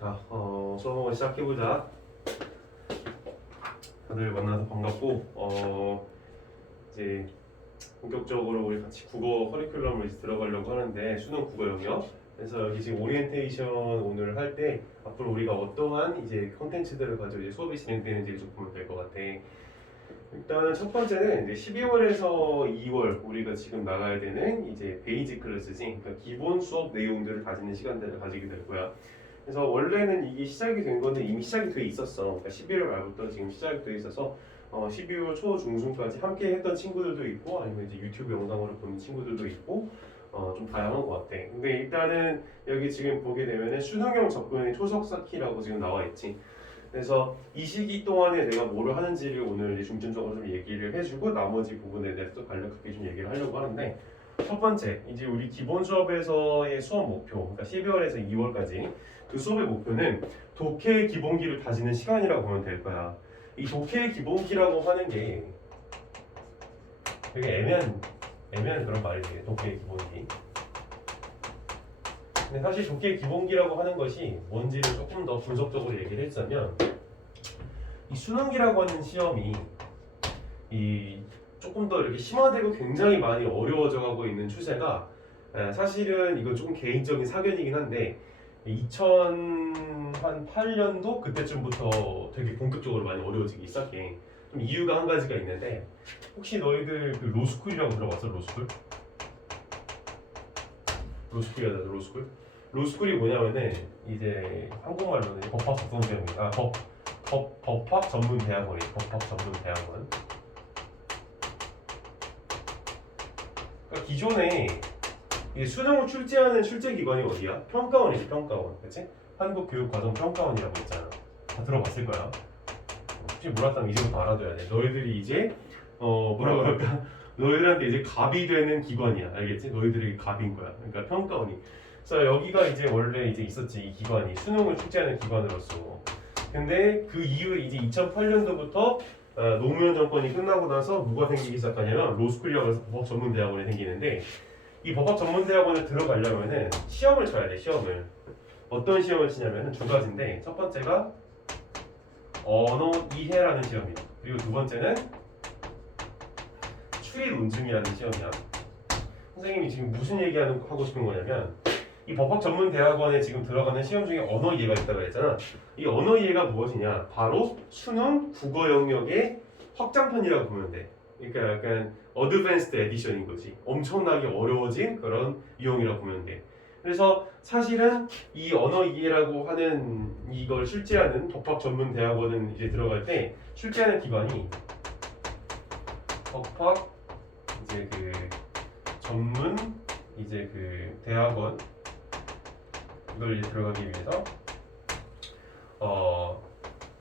자, 수업 한번 시작해보자. 다들 만나서 반갑고, 이제 본격적으로 우리 같이 국어 커리큘럼을 이제 들어가려고 하는데 수능 국어 영역. 그래서 여기 지금 오리엔테이션 오늘 할 때 앞으로 우리가 어떠한 이제 컨텐츠들을 가지고 이제 수업이 진행되는지를 좀 보면 될 것 같아. 일단은 첫 번째는 이제 12월에서 2월 우리가 지금 나가야 되는 이제 베이직 클래스지, 그러니까 기본 수업 내용들을 다지는 시간들을 가지게 될 거야. 그래서 원래는 이게 시작이 된 건데 이미 시작이 돼 있었어. 그러니까 11월 말부터 지금 시작이 돼 있어서 12월 초 중순까지 함께 했던 친구들도 있고 아니면 이제 유튜브 영상으로 보는 친구들도 있고 좀 다양한 것 같아. 근데 일단은 여기 지금 보게 되면은 수능형 접근의 초석 쌓기라고 지금 나와 있지. 그래서 이 시기 동안에 내가 뭐를 하는지를 오늘 이제 중점적으로 좀 얘기를 해주고 나머지 부분에 대해서 또 간략하게 좀 얘기를 하려고 하는데, 첫 번째 이제 우리 기본 수업에서의 수업 목표, 그러니까 12월에서 2월까지 그 수업의 목표는 독해의 기본기를 다지는 시간이라고 보면 될 거야. 이 독해의 기본기라고 하는 게 되게 애매한 그런 말이지, 독해의 기본기. 근데 사실 독해의 기본기라고 하는 것이 뭔지를 조금 더 분석적으로 얘기를 했자면, 이 수능이라고 하는 시험이 이 조금 더 이렇게 심화되고 굉장히 많이 어려워져 가고 있는 추세가, 사실은 이건 조금 개인적인 사견이긴 한데 2008년도 그때쯤부터 되게 본격적으로 많이 어려워지기 시작해. 좀 이유가 한 가지가 있는데, 혹시 너희들 그 로스쿨이라고 들어봤어? 로스쿨? 로스쿨이야, 로스쿨? 로스쿨이 뭐냐면은 이제 한국말로는 법학 적성 시험이다. 법학 전문 대학원이 법학 전문 대학원. 그러니까 기존에 이게 수능을 출제하는 출제기관이 어디야? 평가원이지, 평가원. 그치? 한국교육과정평가원이라고 있잖아. 다 들어봤을 거야. 혹시 몰랐다면 이제부터 알아둬야 돼. 너희들이 이제 뭐라고 할까? 너희들한테 이제 갑이 되는 기관이야. 알겠지? 너희들이 갑인 거야. 그러니까 평가원이. 그래서 여기가 이제 원래 이제 있었지, 이 기관이 수능을 출제하는 기관으로서. 근데 그 이후에 이제 2008년도부터 노무현 정권이 끝나고 나서 누가 생기기 시작하냐면 로스쿨이라고 해서 법학 전문 대학원이 생기는데, 이 법학 전문 대학원에 들어가려면은 시험을 쳐야 돼. 시험을. 어떤 시험을 치냐면은 두 가지인데, 첫 번째가 언어 이해라는 시험이야. 그리고 두 번째는 추리 논증이라는 시험이야. 선생님이 지금 무슨 하고 싶은 거냐면, 이 법학 전문 대학원에 지금 들어가는 시험 중에 언어 이해가 있다고 했잖아. 이 언어 이해가 무엇이냐? 바로 수능 국어 영역의 확장판이라고 보면 돼. 그러니까 약간 어드밴스드 에디션인 거지. 엄청나게 어려워진 그런 유형이라고 보면 돼. 그래서 사실은 이 언어 이해라고 하는 이걸 출제하는 법학 전문 대학원은 이제 들어갈 때 출제하는 기관이 법학 이제 그 전문 이제 그 대학원, 이걸 이제 들어가기 위해서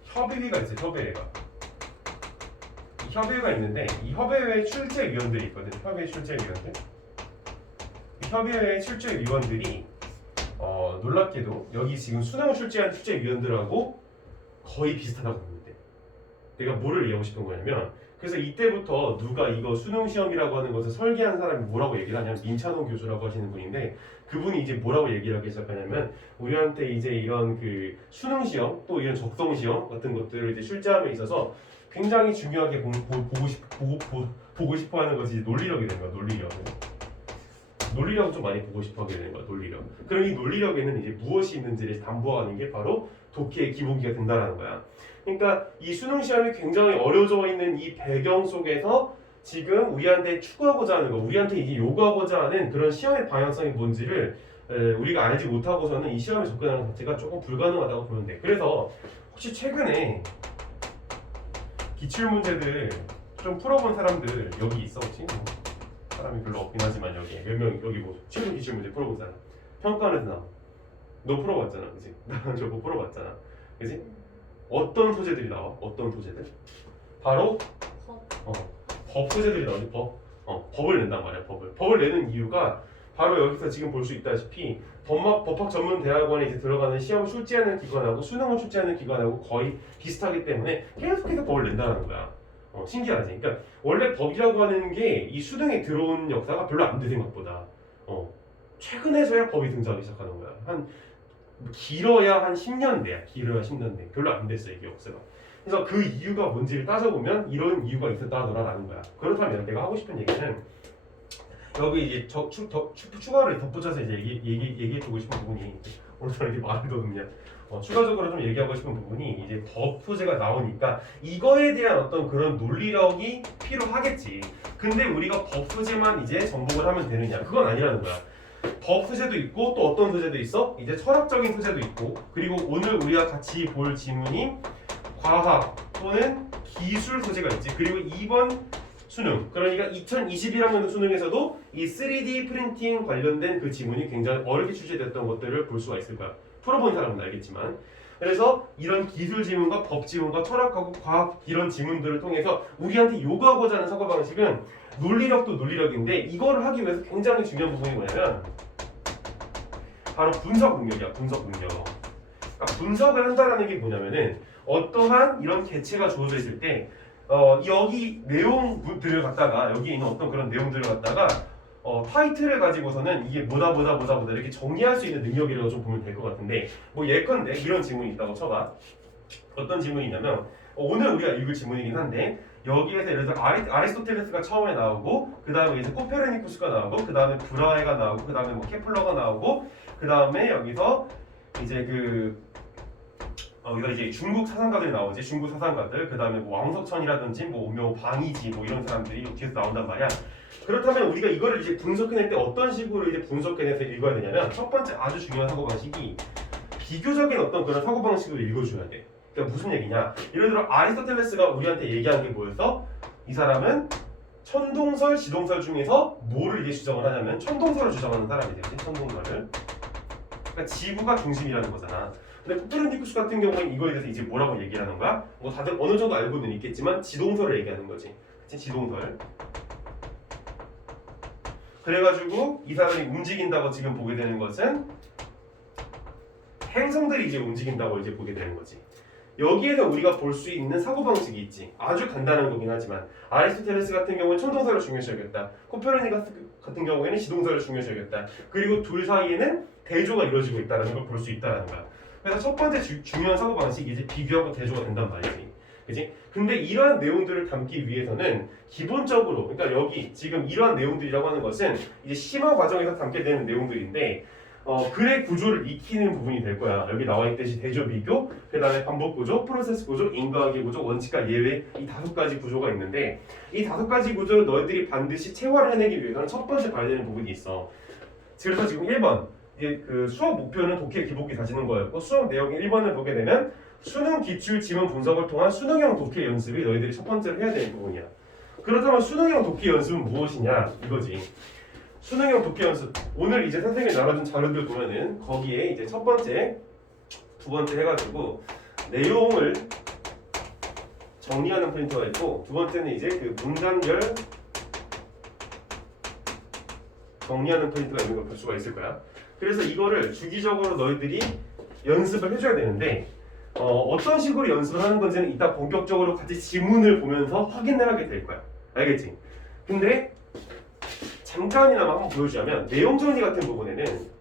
협의회가 있어요. 협의회가. 이 협의회가 있는데 이 협의회 출제위원들이 있거든. 협의회 출제위원들. 이 협의회 출제위원들이 놀랍게도 여기 지금 수능을 출제한 출제위원들하고 거의 비슷하다고 보면 돼. 내가 뭐를 얘기하고 싶은 거냐면, 그래서 이때부터 누가 이거 수능 시험이라고 하는 것을 설계한 사람이 뭐라고 얘기를 하냐면 민찬호 교수라고 하시는 분인데, 그분이 이제 뭐라고 얘기를 하기 시작하냐면, 우리한테 이제 이런 그 수능 시험 또 이런 적성 시험 같은 것들을 이제 출제함에 있어서 굉장히 중요하게 보고 싶어 하는 것이 논리력이 되는 거야. 논리력을 좀 많이 보고 싶어 하게 되는 거야. 논리력. 그럼 이 논리력에는 이제 무엇이 있는지를 담보하는 게 바로 독해의 기본기가 된다는 거야. 그러니까 이 수능 시험이 굉장히 어려져 있는 이 배경 속에서 지금 우리한테 추구하고자 하는 거, 우리한테 이제 요구하고자 하는 그런 시험의 방향성이 뭔지를 우리가 알지 못하고서는 이 시험에 접근하는 것 자체가 조금 불가능하다고 보면 돼. 그래서 혹시 최근에 기출문제들 좀 풀어본 사람들 여기 있어 혹시? 사람이 별로 없긴 하지만 여기 몇 명, 여기 뭐 최근 기출문제 풀어본 사람, 평가원에서 나와. 너 풀어봤잖아, 그치? 나 저거 풀어봤잖아, 그치? 어떤 소재들이 나와? 어떤 소재들? 바로 법 소재들이 나오지. 법을 낸단 말이야. 법을 내는 이유가 바로 여기서 지금 볼 수 있다시피 법학 전문 대학원에 이제 들어가는 시험을 출제하는 기관하고 수능을 출제하는 기관하고 거의 비슷하기 때문에 계속해서 법을 낸다는 거야. 신기하지? 그러니까 원래 법이라고 하는 게 이 수능에 들어온 역사가 별로 안 돼, 생각보다. 최근에서야 법이 등장하기 시작하는 거야. 한 길어야 한 10년 돼야 길어야 10년 돼. 별로 안 됐어 이게 역사가. 그래서 그 이유가 뭔지를 따져보면 이런 이유가 있었다 하더라라는 거야. 그렇다면 내가 하고 싶은 얘기는 여기 이제 추가로 덧붙여서 이제 얘기해주고 싶은 부분이 오늘 이렇게 말을 더듬냐. 추가적으로 좀 얘기하고 싶은 부분이 이제 법 소재가 나오니까 이거에 대한 어떤 그런 논리력이 필요하겠지. 근데 우리가 법 소재만 이제 정복을 하면 되느냐? 그건 아니라는 거야. 법 소재도 있고 또 어떤 소재도 있어? 이제 철학적인 소재도 있고 그리고 오늘 우리가 같이 볼 지문이 과학 또는 기술 소재가 있지. 그리고 이번 수능 그러니까 2021학년 수능에서도 이 3D 프린팅 관련된 그 지문이 굉장히 어렵게 출제됐던 것들을 볼 수가 있을 거야. 풀어본 사람은 알겠지만 그래서 이런 기술 지문과 법 지문과 철학하고 과학 이런 지문들을 통해서 우리한테 요구하고자 하는 사고방식은 논리력도 논리력인데 이거를 하기 위해서 굉장히 중요한 부분이 뭐냐면 바로 분석 능력이야. 분석 능력. 그러니까 분석을 한다는 게 뭐냐면은 어떠한 이런 개체가 주어져 있을 때 여기 내용들을 갖다가 여기 있는 어떤 그런 내용들을 갖다가 타이틀을 가지고서는 이게 뭐다 이렇게 정리할 수 있는 능력이라고 좀 보면 될 것 같은데 뭐 예컨대 이런 지문이 있다고 쳐봐. 어떤 지문이냐면 오늘 우리가 읽을 지문이긴 한데 여기에서 예를 들어 아리스토텔레스가 처음에 나오고 그 다음에 이제 코페르니쿠스가 나오고 그 다음에 브라헤가 나오고 그 다음에 뭐 케플러가 나오고 그 다음에 여기서 이제 여기서 이제 중국 사상가들이 나오지. 중국 사상가들 그 다음에 뭐 왕석천이라든지 뭐 방이지 뭐 이런 사람들이 뒤에서 나온단 말이야. 그렇다면 우리가 이거를 이제 분석해낼 때 어떤 식으로 이제 분석해내서 읽어야 되냐면 첫 번째 아주 중요한 사고방식이 비교적인 어떤 그런 사고방식으로 읽어줘야 돼. 그러니까 무슨 얘기냐? 예를 들어 아리스토텔레스가 우리한테 얘기한 게 뭐였어? 이 사람은 천동설, 지동설 중에서 뭐를 이제 주장을 하냐면 천동설을 주장하는 사람이 되지. 천동설을. 그러니까 지구가 중심이라는 거잖아. 근데 코페르니쿠스 같은 경우는 이거에 대해서 이제 뭐라고 얘기를 하는 거야? 뭐 다들 어느 정도 알고는 있겠지만 지동설을 얘기하는 거지. 그치? 지동설. 그래가지고 이 사람이 움직인다고 지금 보게 되는 것은 행성들이 이제 움직인다고 이제 보게 되는 거지. 여기에서 우리가 볼 수 있는 사고방식이 있지. 아주 간단한 거긴 하지만 아리스토텔레스 같은 경우는 천동설을 중요시 여겼다. 코페르니쿠스 같은 경우에는 지동설을 중요시 여겼다. 그리고 둘 사이에는 대조가 이루어지고 있다는 걸 볼 수 있다는 거야. 그래서 첫 번째 중요한 사고방식이 이제 비교하고 대조가 된단 말이지. 그치? 근데 이러한 내용들을 담기 위해서는 기본적으로 그러니까 여기 지금 이러한 내용들이라고 하는 것은 이제 심화 과정에서 담게 되는 내용들인데 글의 구조를 익히는 부분이 될 거야. 여기 나와 있듯이 대조 비교, 그 다음에 반복 구조, 프로세스 구조, 인과학의 구조, 원칙과 예외 이 5가지 구조가 있는데 이 5가지 구조를 너희들이 반드시 체화를 해내기 위해서는 첫 번째 봐야 되는 부분이 있어. 그래서 지금 1번 그 수업 목표는 독해 기복기 다지는 거였고 수업 내용이 1번을 보게 되면 수능 기출 지문 분석을 통한 수능형 독해 연습이 너희들이 첫 번째로 해야 되는 부분이야. 그렇다면 수능형 독해 연습은 무엇이냐 이거지. 수능형 독해 연습 오늘 이제 선생님이 나눠준 자료들 보면은 거기에 이제 첫 번째, 두 번째 해가지고 내용을 정리하는 프린터가 있고 두 번째는 이제 그 문단별 정리하는 프린터가 있는 걸 볼 수가 있을 거야. 그래서 이거를 주기적으로 너희들이 연습을 해줘야 되는데 어떤 식으로 연습을 하는 건지는 이따 본격적으로 같이 지문을 보면서 확인을 하게 될 거야. 알겠지? 근데 잠깐이나마 한번 보여주자면 내용 정리 같은 부분에는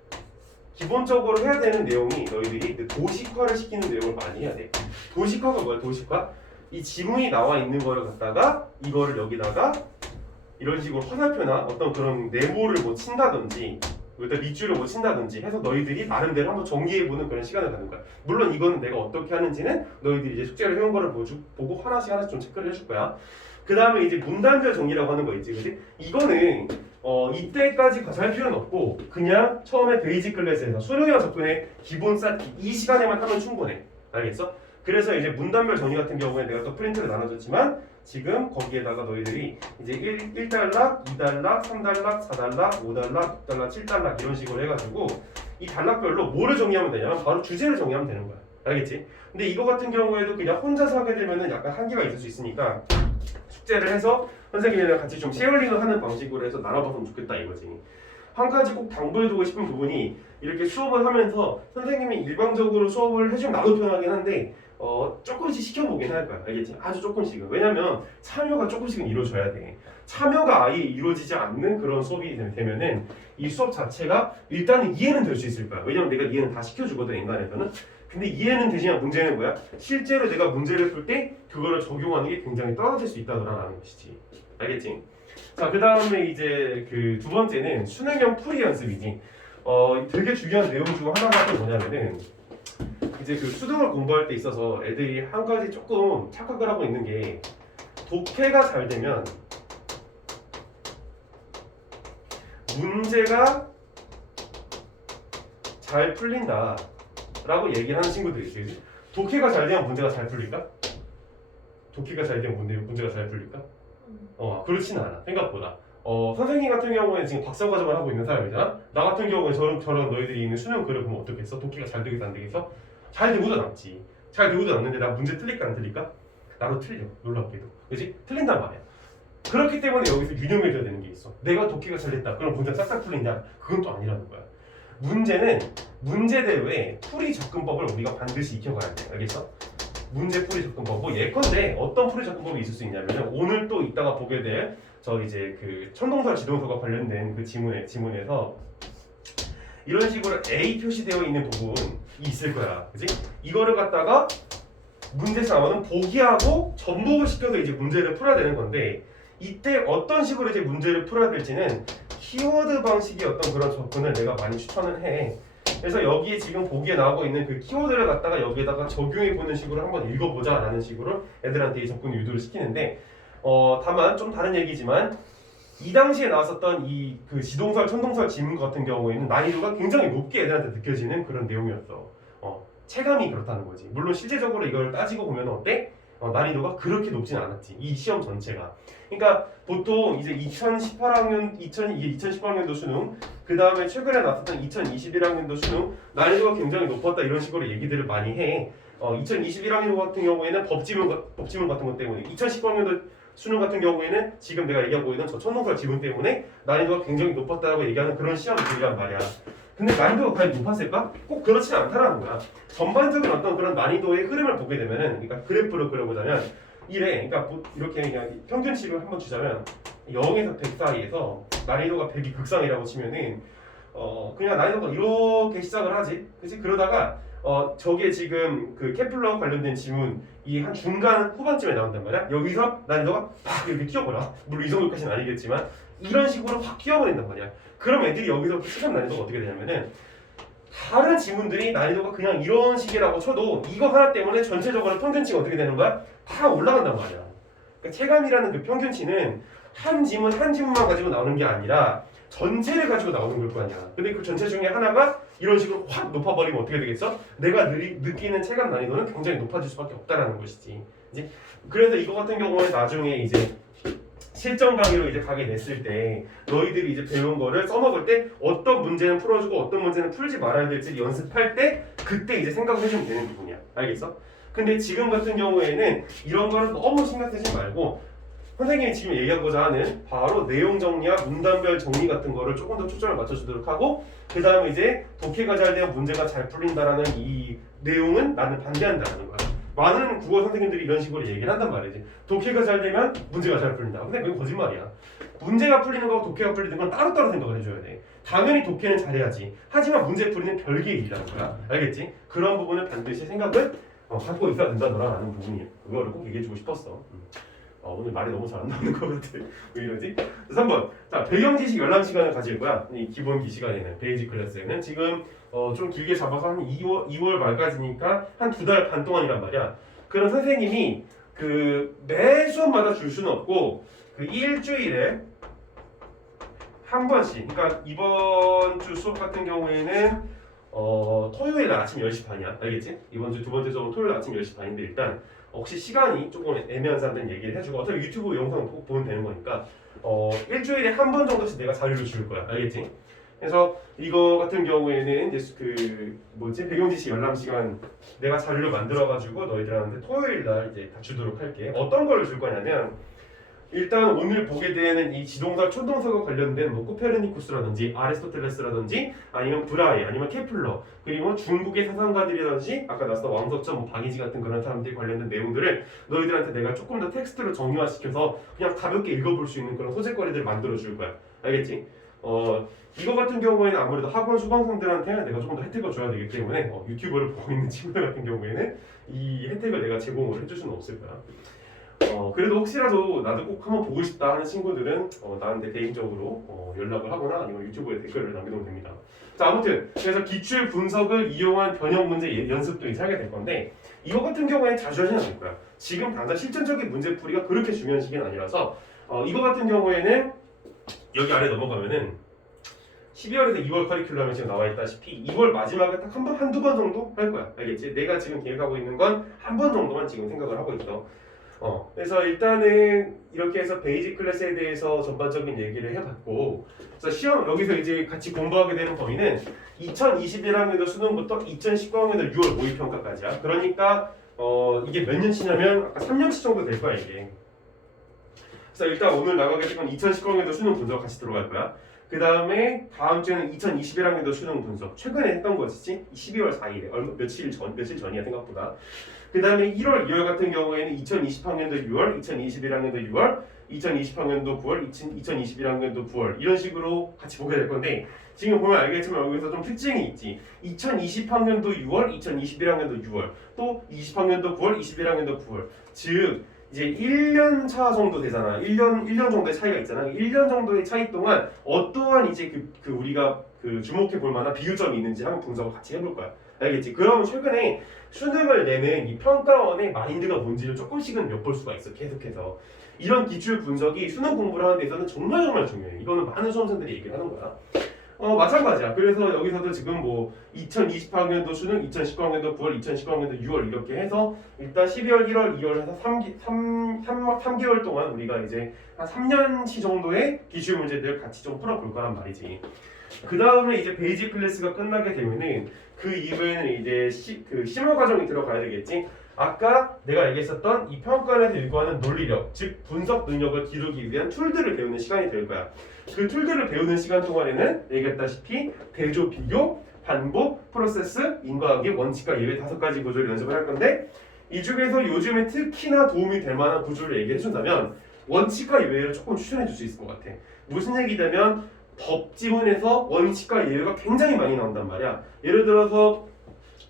기본적으로 해야 되는 내용이 너희들이 도식화를 시키는 내용을 많이 해야 돼. 도식화가 뭐야? 도식화? 이 지문이 나와 있는 거를 갖다가 이거를 여기다가 이런 식으로 화살표나 어떤 그런 네모를 뭐 친다든지 여기다 밑줄을 뭐 친다든지 해서 너희들이 나름대로 한번 정리해보는 그런 시간을 갖는 거야. 물론 이거는 내가 어떻게 하는지는 너희들이 이제 숙제를 해온 거를 보고 하나씩 좀 체크를 해줄 거야. 그 다음에 이제 문단별 정리라고 하는 거 있지, 그지? 이거는 이때까지 가서 할 필요는 없고 그냥 처음에 베이직 클래스에서 수능형 접근의 기본 쌓기 이 시간에만 하면 충분해. 알겠어? 그래서 이제 문단별 정리 같은 경우에 내가 또 프린트를 나눠줬지만 지금 거기에다가 너희들이 이제 1달락, 2달락, 3달락, 4달락, 5달락, 6달락, 7달락 이런 식으로 해가지고 이 단락별로 뭐를 정리하면 되냐면 바로 주제를 정리하면 되는 거야. 알겠지? 근데 이거 같은 경우에도 그냥 혼자서 하게 되면은 약간 한계가 있을 수 있으니까 숙제를 해서 선생님이랑 같이 좀 쉐어링을 하는 방식으로 해서 나눠봤으면 좋겠다 이거지. 한 가지 꼭 당부해두고 싶은 부분이 이렇게 수업을 하면서 선생님이 일방적으로 수업을 해주면 나도 편하긴 한데 조금씩 시켜보긴 할 거야. 알겠지? 아주 조금씩은. 왜냐면 참여가 조금씩은 이루어져야 돼. 참여가 아예 이루어지지 않는 그런 수업이 되면은 이 수업 자체가 일단은 이해는 될 수 있을 거야. 왜냐면 내가 이해는 다 시켜주거든, 인간에서는. 근데 이해는 되지만 문제는 뭐야? 실제로 내가 문제를 풀 때 그거를 적용하는 게 굉장히 떨어질 수 있다라는 것이지. 알겠지? 자, 그 다음에 이제 그 두 번째는 수능형 풀이 연습이지. 되게 중요한 내용 중 하나가 또 뭐냐면은 이제 그 수능을 공부할 때 있어서 애들이 한 가지 조금 착각을 하고 있는 게 독해가 잘 되면 문제가 잘 풀린다 라고 얘기를 하는 친구들이 있어요. 독해가 잘 되면 문제가 잘 풀릴까? 독해가 잘 되면 문제가 잘 풀릴까? 그렇지는 않아. 생각보다. 선생님 같은 경우에는 지금 박사과정을 하고 있는 사람이잖아. 나 같은 경우에 저런 너희들이 있는 수능 글을 보면 어떻겠어? 독해가 잘 되겠어 안 되겠어? 잘 되고도 남지. 잘 되고도 남는데 나 문제 틀릴까 안 틀릴까? 나도 틀려. 놀랍게도. 그렇지? 틀린단 말이야. 그렇기 때문에 여기서 유념해줘야 되는 게 있어. 내가 독해가 잘 됐다. 그럼 문제 싹싹 풀린다. 그건 또 아니라는 거야. 문제는 문제대로의 풀이 접근법을 우리가 반드시 익혀가야 돼. 알겠어? 문제 풀이 접근법. 뭐 예컨대 어떤 풀이 접근법이 있을 수 있냐면 오늘 또 이따가 보게 될 저 이제 그 천동설 지동설과 관련된 그 지문에서 이런 식으로 A 표시되어 있는 부분이 있을 거야. 그지? 이거를 갖다가 문제에서 나오는 보기하고 접목을 시켜서 이제 문제를 풀어야 되는 건데 이때 어떤 식으로 이제 문제를 풀어야 될지는 키워드 방식의 어떤 그런 접근을 내가 많이 추천을 해. 그래서 여기에 지금 보기에 나오고 있는 그 키워드를 갖다가 여기에다가 적용해 보는 식으로 한번 읽어보자 라는 식으로 애들한테 이 접근 유도를 시키는데 다만 좀 다른 얘기지만 이 당시에 나왔었던 이 그 지동설, 천동설 지문 같은 경우에는 난이도가 굉장히 높게 애들한테 느껴지는 그런 내용이었어. 체감이 그렇다는 거지. 물론 실제적으로 이걸 따지고 보면 어때? 난이도가 그렇게 높진 않았지. 이 시험 전체가. 그러니까 보통 이제 2018년도 수능, 그 다음에 최근에 나왔던 2021학년도 수능 난이도가 굉장히 높았다 이런 식으로 얘기들을 많이 해. 2021학년 같은 경우에는 법지문 같은 것 때문에 2019학년도 수능 같은 경우에는 지금 내가 얘기하고 있는 저 천동설 지문 때문에 난이도가 굉장히 높았다고 얘기하는 그런 시험들이란 말이야. 근데 난이도가 과연 높았을까? 꼭 그렇지는 않다라는 거야. 전반적인 어떤 그런 난이도의 흐름을 보게 되면은, 그러니까 그래프를 그려보자면 이래. 그러니까 이렇게 그냥 평균치를 한번 주자면 0에서 100 사이에서 난이도가 100이 극상이라고 치면은 그냥 난이도가 이렇게 시작을 하지. 그치? 그러다가 저게 지금 그 케플러 관련된 지문 이 한 중간 후반쯤에 나온단 말이야. 여기서 난이도가 팍 이렇게 튀어버려. 물론 이 정도까지는 아니겠지만 이런 식으로 확 튀어버린단 말이야. 그럼 애들이 여기서 시험 난이도가 어떻게 되냐면은 다른 지문들이 난이도가 그냥 이런 식이라고 쳐도 이거 하나 때문에 전체적으로 평균치가 어떻게 되는 거야? 다 올라간단 말이야. 그러니까 체감이라는 그 평균치는 한 지문만 가지고 나오는 게 아니라 전체를 가지고 나오는 걸 거 아니야. 근데 그 전체 중에 하나가 이런 식으로 확 높아버리면 어떻게 되겠어? 내가 느끼는 체감 난이도는 굉장히 높아질 수밖에 없다라는 것이지. 이제 그래서 이거 같은 경우에 나중에 이제 실전 강의로 이제 가게 됐을 때 너희들이 이제 배운 거를 써먹을 때 어떤 문제는 풀어주고 어떤 문제는 풀지 말아야 될지 연습할 때 그때 이제 생각을 해주면 되는 부분이야. 알겠어? 근데 지금 같은 경우에는 이런 거를 너무 신경 쓰지 말고 선생님이 지금 얘기하고자 하는 바로 내용 정리와 문단별 정리 같은 거를 조금 더 초점을 맞춰주도록 하고 그 다음에 이제 독해가 잘 되면 문제가 잘 풀린다라는 이 내용은 나는 반대한다는 거야. 많은 국어 선생님들이 이런 식으로 얘기를 한단 말이지. 독해가 잘 되면 문제가 잘 풀린다. 근데 그건 거짓말이야. 문제가 풀리는 거하고 독해가 풀리는 건 따로따로 생각을 해줘야 돼. 당연히 독해는 잘해야지. 하지만 문제 풀이는 별개의 일이라는 거야. 알겠지? 그런 부분을 반드시 생각을 갖고 있어야 된다라는 부분이야. 그거를 꼭 얘기해주고 싶었어. 오늘 말이 너무 잘 안 나오는 것 같아. 왜 이러지? 3번. 자, 배경 지식 열람 시간을 가질 거야. 이 기본기 시간에는 베이직 클래스에는 지금 좀 길게 잡아서 한 2월 말까지니까 한 2달 반 동안이란 말이야. 그럼 선생님이 그 매 수업마다 줄 수는 없고 그 일주일에 한 번씩. 그러니까 이번 주 수업 같은 경우에는 토요일 아침 10시 반이야. 알겠지? 이번 주 두 번째 수업은 토요일 아침 10시 반인데 일단 혹시 시간이 조금 애매한 사람들은 얘기를 해주고 어차피 유튜브 영상 꼭 보면 되는 거니까 일주일에 한 번 정도씩 내가 자료를 줄 거야. 알겠지? 그래서 이거 같은 경우에는 이제 그 배경 지식 열람 시간 내가 자료를 만들어 가지고 너희들한테 토요일 날 이제 다 주도록 할게. 어떤 걸 줄 거냐면 일단 오늘 보게 되는 이 지동설, 초동설과 관련된 뭐 코페르니쿠스라든지 아리스토텔레스라든지 아니면 브라이 아니면 케플러 그리고 중국의 사상가들이라든지 아까 나왔던 왕석천, 뭐 박이지 같은 그런 사람들이 관련된 내용들을 너희들한테 내가 조금 더 텍스트로 정리화시켜서 그냥 가볍게 읽어볼 수 있는 그런 소재거리들을 만들어 줄 거야. 알겠지? 이거 같은 경우에는 아무래도 학원 수강생들한테 내가 조금 더 혜택을 줘야 되기 때문에 유튜브를 보고 있는 친구들 같은 경우에는 이 혜택을 내가 제공을 해줄 수는 없을 거야. 그래도 혹시라도 나도 꼭 한번 보고 싶다 하는 친구들은 나한테 개인적으로 연락을 하거나 아니면 유튜브에 댓글을 남겨놓으면 됩니다. 자, 아무튼 그래서 기출 분석을 이용한 변형 문제 연습도 이제 하게 될 건데 이거 같은 경우에 자주 하시면 될 거야. 지금 당장 실전적인 문제풀이가 그렇게 중요한 시기는 아니라서 이거 같은 경우에는 여기 아래 넘어가면은 12월에서 2월 커리큘럼에 지금 나와 있다시피 2월 마지막에 딱 한두 번 정도 할 거야. 알겠지? 내가 지금 계획하고 있는 건 한 번 정도만 지금 생각을 하고 있어. 그래서 일단은 이렇게 해서 베이직 클래스에 대해서 전반적인 얘기를 해봤고, 그래서 시험 여기서 이제 같이 공부하게 되는 범위는 2021학년도 수능부터 2019학년도 6월 모의평가까지야. 그러니까 이게 몇 년치냐면 아까 3년치 정도 될 거야 이게. 그래서 일단 오늘 나가게 될 건 2019학년도 수능 분석 같이 들어갈 거야. 그 다음에 다음 주에는 2021학년도 수능 분석 최근에 했던 거지 12월 4일에 며칠 전이야 생각보다. 그 다음에 1월 2월 같은 경우에는 2020학년도 6월 2021학년도 6월 2020학년도 9월 2021학년도 9월 이런 식으로 같이 보게 될 건데 지금 보면 알겠지만 여기서 좀 특징이 있지. 2020학년도 6월 2021학년도 6월 또 20학년도 9월 21학년도 9월 즉 이제 1년 차 정도 되잖아. 1년 정도의 차이가 있잖아. 1년 정도의 차이 동안 어떠한 이제 그 우리가 그 주목해 볼 만한 비교점이 있는지 한번 분석을 같이 해볼 거야. 알겠지? 그러면 최근에 수능을 내는 이 평가원의 마인드가 뭔지를 조금씩은 엿볼 수가 있어. 계속해서. 이런 기출 분석이 수능 공부를 하는 데 있어서는 정말 중요해. 이거는 많은 수험생들이 얘기를 하는 거야. 마찬가지야. 그래서 여기서도 지금 뭐 2020학년도 수능, 2019학년도 9월, 2019학년도 6월 이렇게 해서 일단 12월, 1월, 2월 해서 3개월 동안 우리가 이제 한 3년치 정도의 기출 문제들을 같이 좀 풀어볼 거란 말이지. 그 다음에 이제 베이직 클래스가 끝나게 되면은 그 이후에는 이제 심화 과정이 들어가야 되겠지. 아까 내가 얘기했었던 이 평가원에서 요구하는 논리력, 즉 분석 능력을 기르기 위한 툴들을 배우는 시간이 될 거야. 그 툴들을 배우는 시간 동안에는 얘기했다시피 대조, 비교, 반복, 프로세스, 인과관계, 원칙과 예외 5가지 구조를 연습을 할 건데 이 중에서 요즘에 특히나 도움이 될 만한 구조를 얘기해 준다면 원칙과 예외를 조금 추천해 줄 수 있을 것 같아. 무슨 얘기냐면 법 지문에서 원칙과 예외가 굉장히 많이 나온단 말이야. 예를 들어서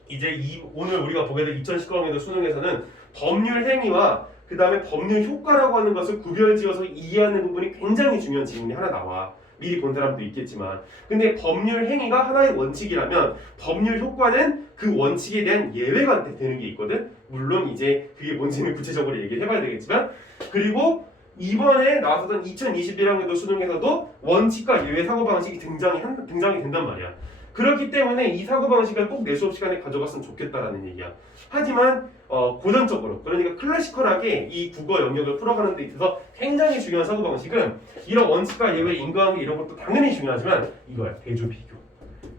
이제 오늘 우리가 보게 될 2019학년도 수능에서는 법률 행위와 그 다음에 법률 효과라고 하는 것을 구별지어서 이해하는 부분이 굉장히 중요한 질문이 하나 나와. 미리 본 사람도 있겠지만 근데 법률 행위가 하나의 원칙이라면 법률 효과는 그 원칙에 대한 예외가 되는 게 있거든. 물론 이제 그게 뭔지는 구체적으로 얘기를 해봐야 되겠지만 그리고 이번에 나왔었던 2021학년도 수능에서도 원칙과 예외 사고방식이 등장이 된단 말이야. 그렇기 때문에 이 사고방식을 꼭 내 수업 시간에 가져갔으면 좋겠다라는 얘기야. 하지만 고전적으로 그러니까 클래시컬하게 이 국어 영역을 풀어가는 데 있어서 굉장히 중요한 사고방식은 이런 원칙과 예외, 인과관계 이런 것도 당연히 중요하지만 이거야. 대조, 비교.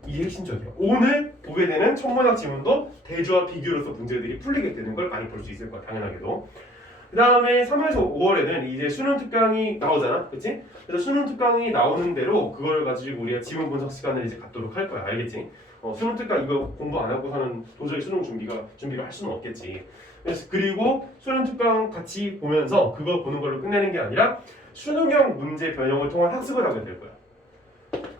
이게 핵심적이야. 오늘 보게 되는 청문학 지문도 대조와 비교로서 문제들이 풀리게 되는 걸 많이 볼 수 있을 거야. 당연하게도. 그 다음에 3월에서 5월에는 이제 수능 특강이 나오잖아, 그치? 그래서 수능 특강이 나오는 대로 그걸 가지고 우리가 지문 분석 시간을 이제 갖도록 할 거야, 알겠지? 수능 특강 이거 공부 안 하고서는 도저히 수능 준비를 할 수는 없겠지. 그리고 수능 특강 같이 보면서 그거 보는 걸로 끝내는 게 아니라 수능형 문제 변형을 통한 학습을 하게 될 거야.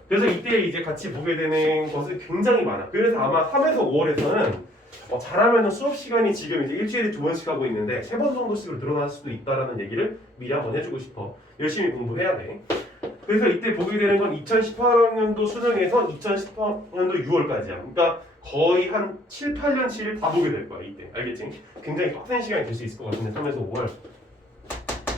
그래서 이때 이제 같이 보게 되는 것은 굉장히 많아. 그래서 아마 3에서 5월에서는 잘하면 수업 시간이 지금 이제 일주일에 2번씩 하고 있는데 3번 정도씩으로 늘어날 수도 있다라는 얘기를 미리 한번 해주고 싶어. 열심히 공부해야 돼. 그래서 이때 보게 되는 건 2018학년도 수능에서 2018년도 6월까지야. 그러니까 거의 한 7, 8년치를 다 보게 될 거야 이때. 알겠지? 굉장히 빡센 시간이 될 수 있을 것 같은데 3에서 5월.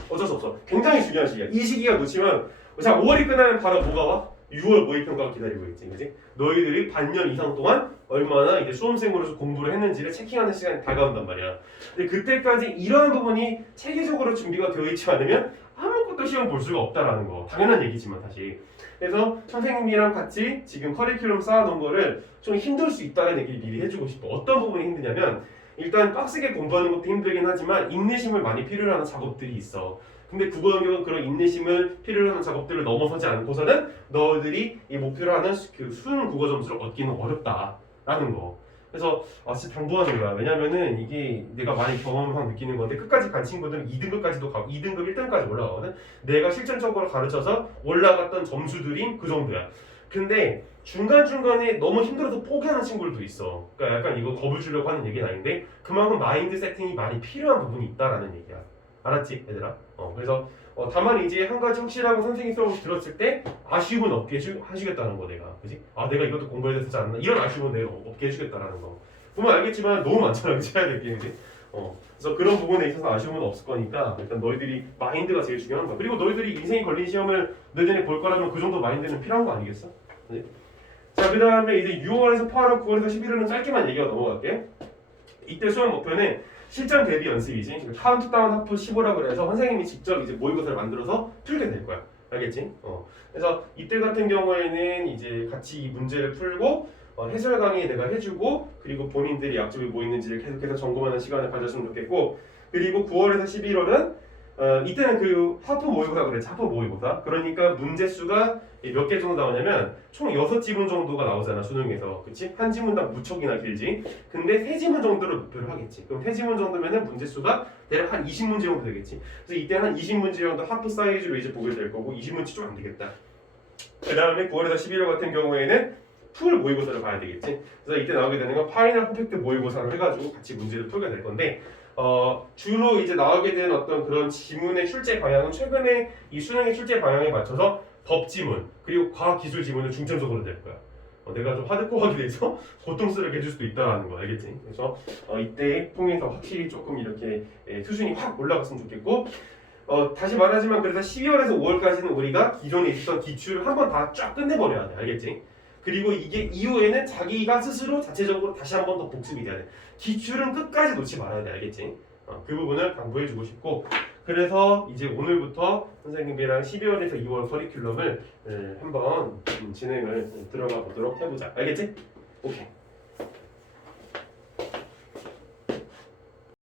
어쩔 수 없어. 굉장히 중요한 시기야. 이 시기가 놓치면 자 5월이 끝나면 바로 뭐가 와? 6월 모의평가가 기다리고 있지, 그지? 너희들이 반년 이상 동안 얼마나 이제 수험생으로서 공부를 했는지를 체킹하는 시간이 다가온단 말이야. 근데 그때까지 이러한 부분이 체계적으로 준비가 되어 있지 않으면 아무것도 시험 볼 수가 없다라는 거. 당연한 얘기지만 사실. 그래서 선생님이랑 같이 지금 커리큘럼 쌓아놓은 거를 좀 힘들 수 있다는 얘기를 미리 해주고 싶어. 어떤 부분이 힘드냐면 일단 빡세게 공부하는 것도 힘들긴 하지만 인내심을 많이 필요로 하는 작업들이 있어. 근데 국어 영역은 그런 인내심을 필요로 하는 작업들을 넘어서지 않고서는 너희들이 이 목표로 하는 그 수능 국어 점수를 얻기는 어렵다라는 거. 그래서 진짜 당부하는 거야. 왜냐면은 이게 내가 많이 경험하고 느끼는 건데 끝까지 간 친구들은 2등급까지도 가고 2등급 1등까지 올라가거든. 내가 실전적으로 가르쳐서 올라갔던 점수들이 그 정도야. 근데 중간중간에 너무 힘들어서 포기하는 친구들도 있어. 그러니까 약간 이거 겁을 주려고 하는 얘기는 아닌데 그만큼 마인드 세팅이 많이 필요한 부분이 있다라는 얘기야. 알았지, 얘들아? 그래서 다만 이제 한 가지 확실하고 선생님 수업을 들었을 때 아쉬움은 없게 하시겠다는 거 내가, 그지? 내가 이것도 공부해야 되지 않나? 이런 아쉬움은 내가 없게 해주겠다라는 거. 보면 알겠지만 너무 많잖아, 그치? 해야 될 게, 그지? 그래서 그런 부분에 있어서 아쉬움은 없을 거니까 일단 너희들이 마인드가 제일 중요한 거야. 그리고 너희들이 인생이 걸린 시험을 내년에 볼 거라면 그 정도 마인드는 필요한 거 아니겠어? 네? 자, 그 다음에 이제 6월에서 8월, 9월에서 11월은 짧게만 얘기가 넘어갈게. 이때 수험 목표는 실전 대비 연습이지. 카운트다운 하프 15라 그래서 선생님이 직접 이제 모의고사를 만들어서 풀게 될 거야. 알겠지? 그래서 이때 같은 경우에는 이제 같이 이 문제를 풀고 해설 강의 내가 해주고 그리고 본인들이 약점이 뭐 있는지를 계속해서 점검하는 시간을 가졌으면 좋겠고 그리고 9월에서 11월은 이때는 그 하프 모의고사 그랬지. 하프 모의고사. 그러니까 문제 수가 몇 개 정도 나오냐면 총 6지문 정도가 나오잖아 수능에서. 그치? 한 지문당 무척이나 길지. 근데 3지문 정도를 목표로 하겠지. 그럼 3지문 정도면은 문제 수가 대략 한 20문제 정도 되겠지. 그래서 이때 한 20문제 정도 하프 사이즈로 이제 보게 될 거고 20문제 좀 안 되겠다. 그 다음에 9월에서 11월 같은 경우에는 풀 모의고사를 봐야 되겠지. 그래서 이때 나오게 되는 건 파이널 퍼펙트 모의고사를 해가지고 같이 문제를 풀게 될 건데 주로 이제 나오게 된 어떤 그런 지문의 출제 방향은 최근에 이 수능의 출제 방향에 맞춰서 법 지문 그리고 과학 기술 지문을 중점적으로 낼 거야. 내가 좀 하드코어하게 돼서 고통스럽게 해줄 수도 있다는 거 알겠지? 그래서 이때 통해서 확실히 조금 이렇게 수준이 확 올라갔으면 좋겠고 다시 말하지만 그래서 12월에서 5월까지는 우리가 기존에 있었던 기출을 한번 다 쫙 끝내버려야 돼. 알겠지? 그리고 이게 이후에는 자기가 스스로 자체적으로 다시 한 번 더 복습이 돼야 돼. 기출은 끝까지 놓지 말아야 돼. 알겠지? 그 부분을 강조해주고 싶고 그래서 이제 오늘부터 선생님이랑 12월에서 2월 커리큘럼을 한번 진행을 들어가 보도록 해보자. 알겠지? 오케이.